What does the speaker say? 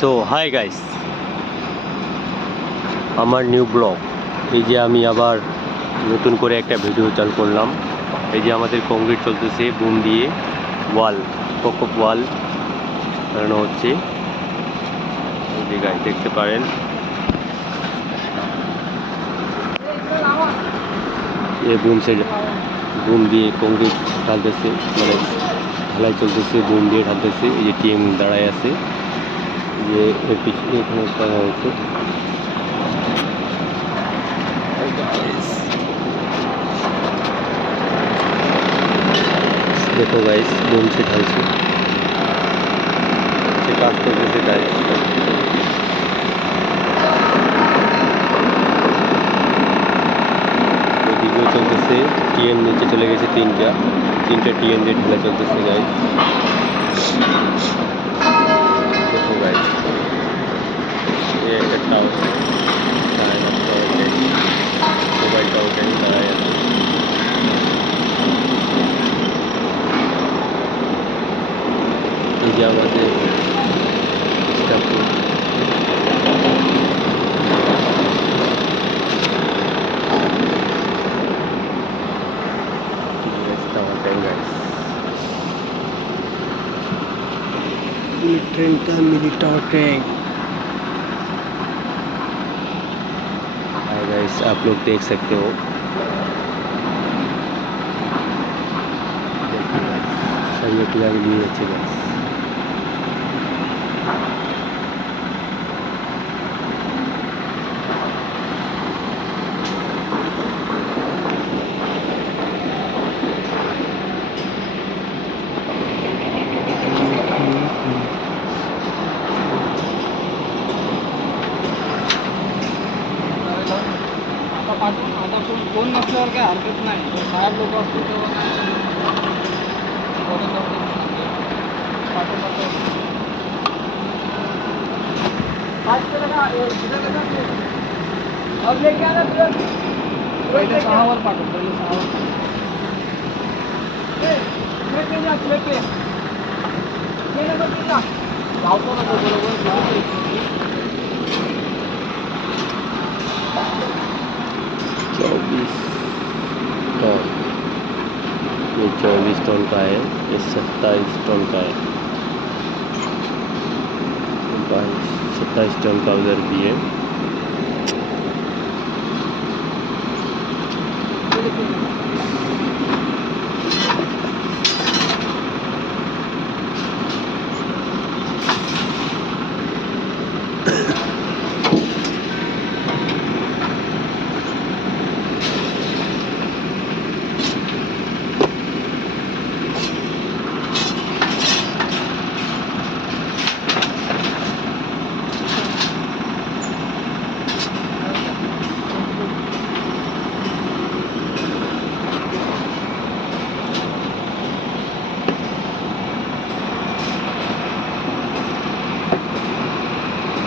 So hi guys, আমার new blog. এই যে আমি আবার নতুন করে একটা ভিডিও চালু করলাম। এই যে আমাদের কংক্রিট চলতেছে, বুম দিয়ে ওয়াল, পকপ ওয়াল বানানো হচ্ছে। এই যে গাইস দেখতে পারেন, এই বুম দিয়ে কংক্রিট ঢালতেছে, মানে ঢালাই চলতেছে, বুম দিয়ে ঢালতেছে। এই যে টিএম দাঁড়ায় আছে, যে এর পিছনে এখানে করা হচ্ছে। দেখো গাইস, বুম সে ঢালছে, সে কাজ করতেছে গাইস। ভিডিও চলতেছে, টিএম নিচে চলে গেছে তিনটা টিএম দিয়ে ঢালা চলতেছে গাইস। দেখো গাইস, এই একটা টাওয়ার, মোবাইল টাওয়ার দাঁড়ায় আছে। এই যে আমাদের স্টাফ, बुलेट ट्रेन का mini tower train. Hi guys, आप लोग देख सकते हो, सही के लिए अच्छे गाइस। आता कोण नसल्यावर काय हरकत नाही. साहेब लोक असतील तेव्हा पहिले 6 वर पाठव, पहिले 6 वर लावतो ना तो बरोबर. 24 टन, ये 24 टन का है, ये 27 टन का है, 27 टन का उधर भी है।